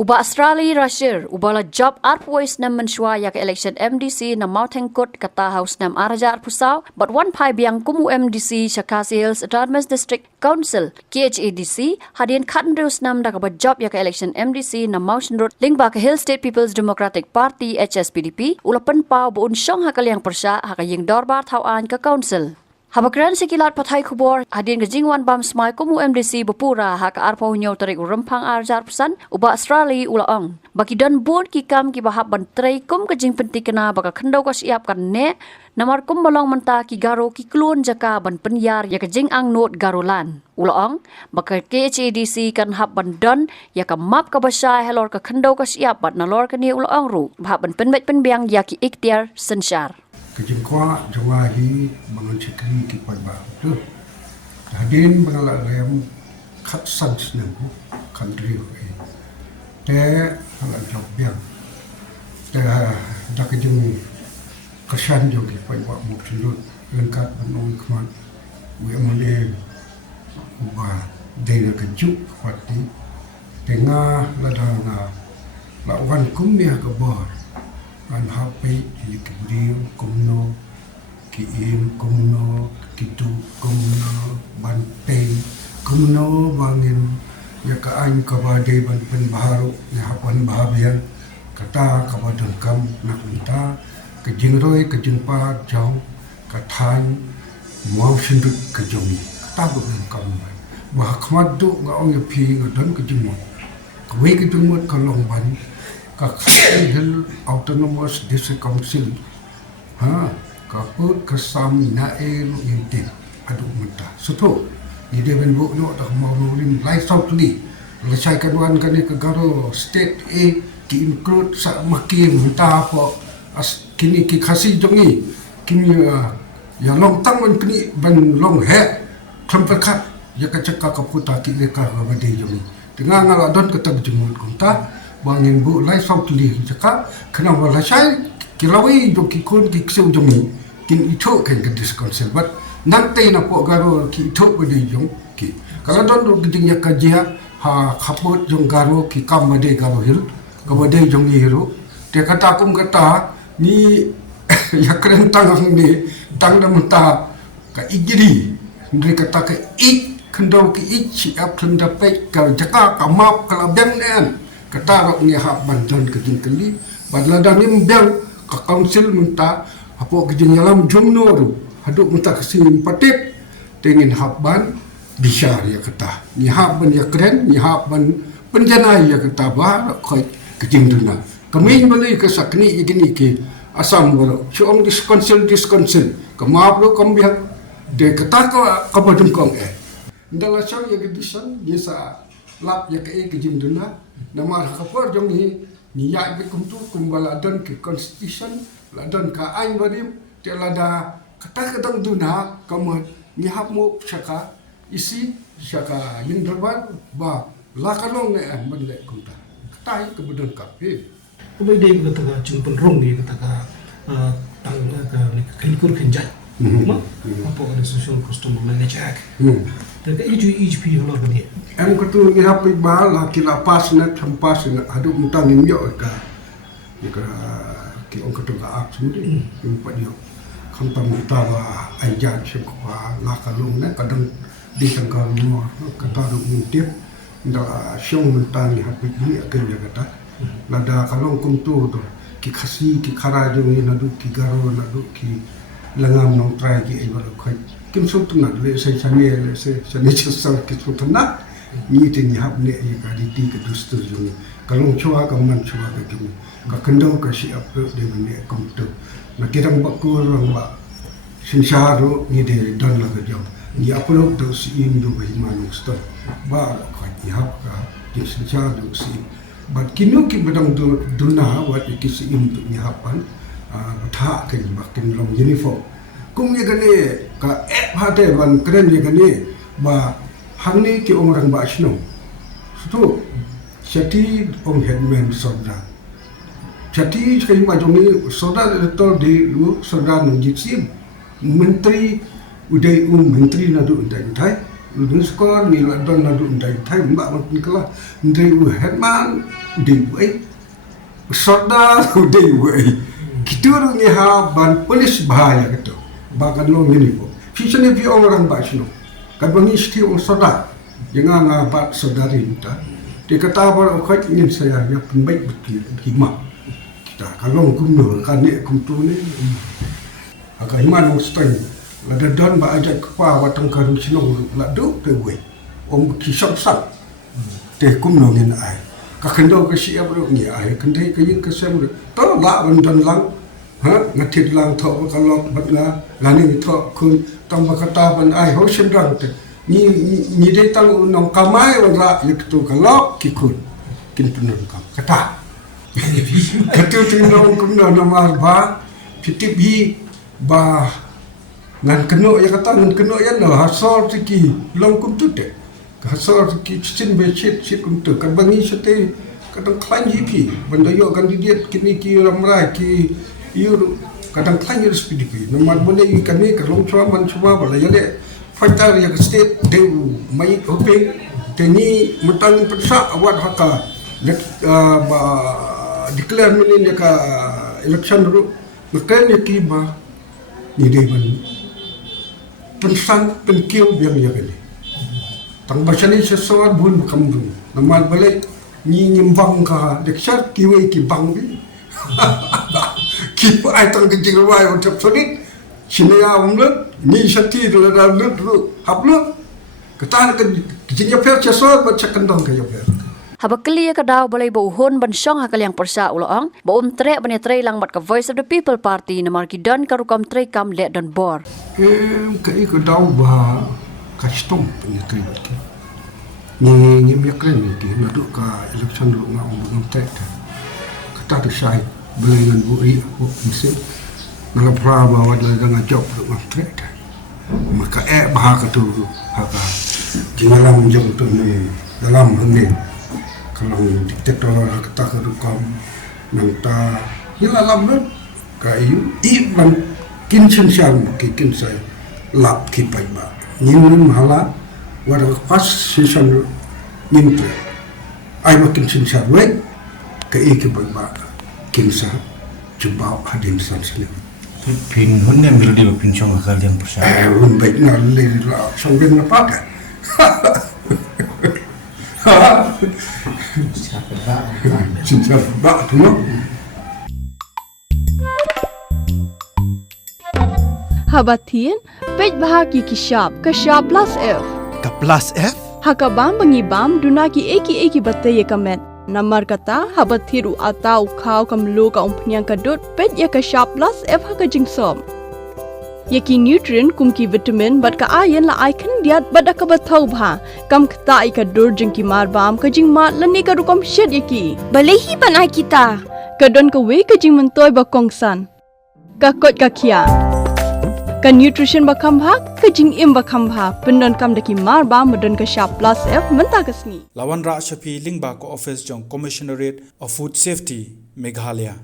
Uba Australia Russia ubala job arpwais na menshwa yak election MDC na Mountain-Court kata House nam araja arpusau but one pai biang kumu MDC Shakasi Hills Autonomous District Council KHADC hadian katnreus nam dak ba job yak election MDC na Mountain Road lingba ke Hill State People's Democratic Party HSPDP ulapan pau buun syong hakaliang persya hakayeng dorbar tauan ke council. Habakran sekilat patai kubor hadin gejingwan bam smai kumu MDC bepura hak arpau nyaw tarik rempang arjar pesan uba Australia ulaong. Baki dan board kikam ki bahab bantrai kum gejing penting kena baka kendau ka siap kan ne namar kum balong menta ki garo ki kluon jaka ban penyar ya gejing ang not garolan. Ulaong baka KHADC kan hab bandon ya ka map ka basya helor ka kendau ka siap bat nalor ka ni ulaong ru bahab ban penbet penbiang ya ki ikhtiar sensyar. Kejengkwa jawahi bangun cikri ki paiba tu hadin bangala rem khat san snang country te ala job biang te da kejeng kesan jo ki paiba mu tundut lengkap menung kman we mole uba dena kejuk pati tengah ladana la wan kumia ke bor an happy ki brio kumno ki im kumno ki tu kumno banteng kumno bangin ya ka an ka ba de ban pen baharu ya hapan bahabian kata ka ba dengkam nak minta ke jingroi ke jumpa jauh ka than mau sindut ke jomi kata bu dengkam ba khmat du nga ong ya phi nga dan ke jummo ka we ke jummo ka long ban Kakak Hill Autonomous District Council, kaput kesam nae lu intin adu mentah. Suto ni Devon Book no dah mau nulin life outly. Lesai kaduan kani ke garo state A ki include sak makin mentah apa as kini ki khasi jongi kini ya long tang ban kini ban long he tempat ya kacaka kaputa ki leka bade jongi. Tengah ngaladon kata jumut kunta bangin bu lai sau tuli jaka kena wala sai kilawi jo ki kun ki kseu jongi kin itho ken ke discouncil but nante na po garo ki itho bade jong ki kala don do giding ya kajia ha khapot jong garo ki kam bade garo hil ka bade jongi hiro te kata kum kata ni ya kren tang ni tang da menta ka igiri ndri kata ka ik kendo ki ich ap thunda pe ka jaka ka map kala beng nen kata rok ni hab bandan kejing keli badladan ni mbang ka council minta apo kejing yalam jomno ru haduk minta kesini patip tengin habban bisyar ya kata ni habban ya keren ni habban penjana ya kata ba khoi kejing duna kami bali ke sakni igini ke asam bro chong discouncil kamap lo kambiak de kata ka badum kong ndala chang ya gedisan yesa lap ya ke kejing duna nama kapor jong ni ya be kumtu kumbala don ke constitution la don ka ain badim te lada kata kadang duna kamu ni hapmu syaka isi syaka lindrban ba la kalong ne an ban le kumta kata ke budon ka he ubai dei kata ka chun rong ni kata ka tang ka ni kelkur kenjat ma apa ada social custom boleh ngecek tapi itu holo bani em katu ni hapi ba la kila pas na thampas na hadu mutang ni yo ka ki on katu ga ap sudi yung padio khampa muta ba ajan se ko la kalung na kadang di sangkal mo kata ru mutip nda syong mutang ni hapi ni akan ya kata lada kalong kum tu ki khasi ki khara jo ni nadu ki garo nadu ki langam nong trai ki ai ba khoi kim sut na le sai sani le se sani chsa ki sut na ni tin hab ne ya ka di ti ka dustu jung kalong chua ka man chua ka jung ka kendo ka si ap de ne kom to na kirang ba ko rang ba sin sharo ni de don la ka jong ni apolo do si in do ba himanu sto ba ka ni hab ka di sin sharo si but kinu ki badang duna wat ki si in tu ni hapan tha ken ba ken long uniform kum ye gane ka hate ban kren ye gane ba hangni ki orang ba shno sutu chati om headman soda chati kai ma jongi soda to de lu soda no jitsim menteri udai menteri na du ndai thai Lu skor ni la don na dun dai thai mbak mak kala ndai u hetman di wei soda di wei kitur ni ha ban polis bahaya gitu bagan lo ni po fisine pi orang ba sino kan bangi sti on soda jangan ngapat saudari kita dia kata bar okhat ingin saya ya penbaik betul hikmah kita kalau gumno kan ni kumtu ni agak iman ustai ada don ba ajak kepa watang karun sino la do te we om ki sok sak te gumno ngin ai ka kendo ka si abro ni ai kendai ka yin ka sem to la ban don lang ha ngatit lang tho ka lok batla lani tho kun tam ba kata ban ai ho sem dang te ni dai tang nong kamai wala yektu ka lok ki kun kin tunun kam kata katu tinong kumno namar ba pitip hi ba ngan keno ya kata ngan keno ya no hasor tiki long kum tu te hasor tiki chin be chit kum tu kan bangi sete kadang klan hipi benda yo kandidat kini ki ramrai ki yu kadang klan yu spdp nomor bone ikan ni kalong chua man chua bala yale fighter ya state de mai hoping teni mutang persa awat haka ba declare mini ka election ru makan ya ki ba ni de ban pensan penkiu biang ya kali tang basani sesuatu bun kamdun namal balik ni nyimbang ka deksar kiwe ki bang bi ki ai tang ki jirwai untuk solid sinaya umlet ni sati dalam lut hablu ketan ke jinya per sesuatu baca kendong ke ya per Habakli ka daw balay ba uhon bansong hakalyang persa uloang ba tre bani tre lang mat ka Voice of the People Party na marki don karukam tre kam le don bor. Kai ka daw ba kastom ni tre ki. Ni mekren ni ki nadu ka election lu nga ngam tre ta. Kata tu sai belengan bu ri bu mesin. Nala pra ba wad la nga job lu ngam tre ta. Maka bah ka tu haka. Jingalam jom tu ni dalam hangin. Kalau diktator kata kerukam nanta hilalam lut kayu iban kinsen siang kikin saya lap kipai ba nyim hala wada pas season nyimte ai makin sen siang we kai kipai ba kinsa coba hadin san sini pin hunne mirdi ba pin chong akal yang persa hun baik na le la songben na paka Cinta bak tu no. Habatin pej bahagi kishap kashap plus F. Ka plus F? Hakabam bangibam duna ki eki batte ye kamet. Namar kata habathiru atau khau kamlu ka umpnyang kadut pej ye kashap plus F haka jingsom. Yaki nutrient kumki vitamin bat ka ayan la icon diat bada ka bathau bha kam khta I ka dur jingki mar bam ka jing ma lani ka rukom shed yaki balehi banai kita ka don ka we ka jing mentoy ba kongsan ka kot ka khia ka nutrition ba kham bha ka jing im ba kham bha pendon kam daki mar bam modon ka sharp plus F menta ka sni Lawan Ra Shafi Lingba ko office jong Commissionerate of Food Safety Meghalaya